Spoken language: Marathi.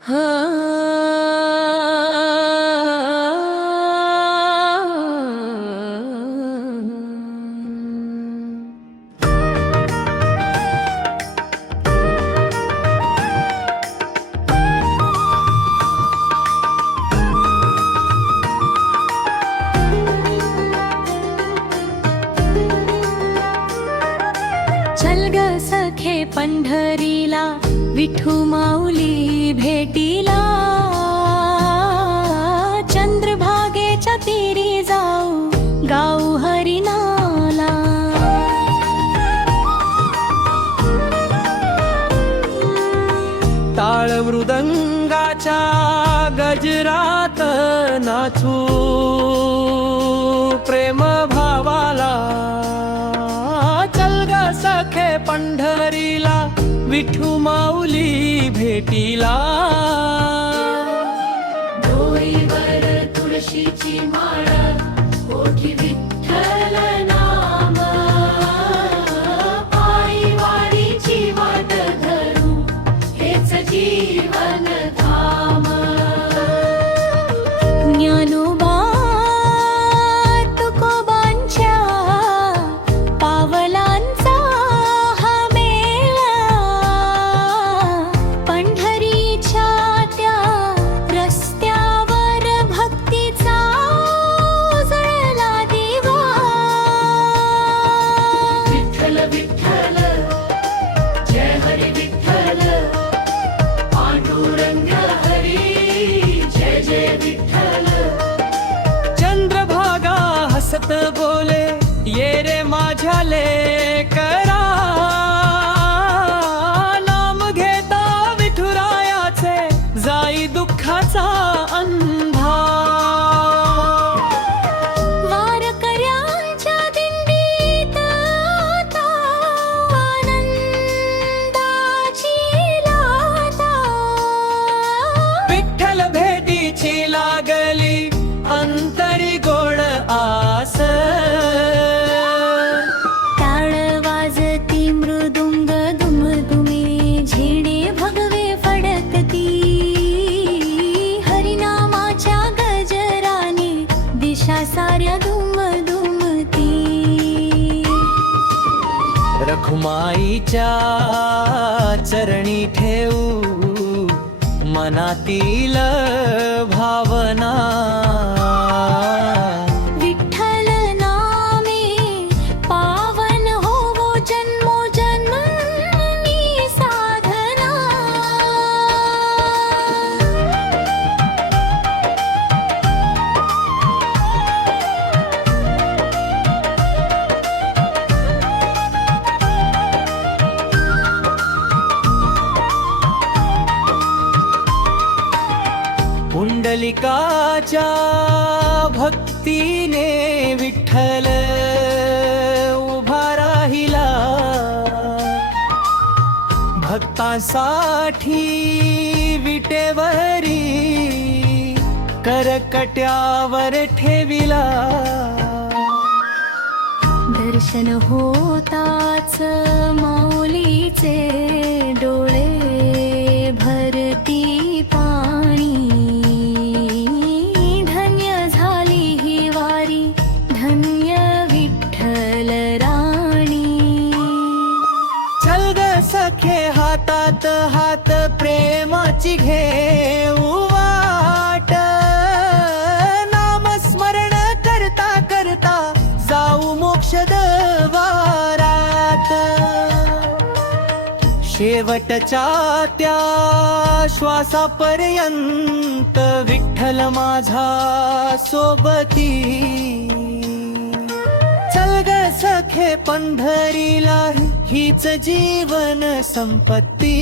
चल ग सखे पंढरीला विठू माऊली भेटीला, चंद्रभागेच्या तीरी जाऊ गाऊ हरिनाला. टाळ मृदंगाच्या गजरात नाचू प्रेम भावाला. चल ग सखे पंढरीला विठू माऊली भेटीला. डोईवर तुळशीची माळ, ओठी विठ्ठल नाम, पायी वारीची वाट धरू हेच जीवन धाम. ज्ञानोबा तुकोबांच्या पावलांचा हा मेळा, पंढरीच्या त्या रस्त्यावर भक्तीचा उजळला दिवा. विठ्ठल विठ्ठल जय हरी विठ्ठल, पांडुरंग हरी जय जय विठ्ठल. चंद्रभागा हसत बोले ये रे माझ्या लेकरा. नाम घेता विठुरायाचे जाई दुःखाचा अंधार. वारकऱ्यांच्या दिंडीत आता आनंदाची लाटा. विठ्ठल भेटीची लागली अंतरी गोड आस. टाळ वाजती मृदुंग दुमदुमे, झेडे भगवे फडकती. हरिनामाच्या गजराने दिशा साऱ्या दुमदुमती. रखुमाईच्या चरणी ठेवू मनातील भावना. विठ्ठल नामे पावन होवो जन्मोजन्मी साधना. पुंडलिकाच्या भक्तीने विठ्ठल उभा राहिला. भक्तांसाठी विटेवरी करकट्यावर ठेविला. दर्शन होताच माऊलीचे डोळे भरती पाणी. धन्य झाली ही वारी, धन्य विठ्ठल राणी. चल ग सखे हातात हात प्रेमाची घेऊ वाट. नामस्मरण करता करता जाऊ मोक्ष द्वारात. शेवटच्या त्या श्वासापर्यंत विठ्ठल माझा सोबती. चल ग सखे पंढरीला हीच जीवन संपत्ती.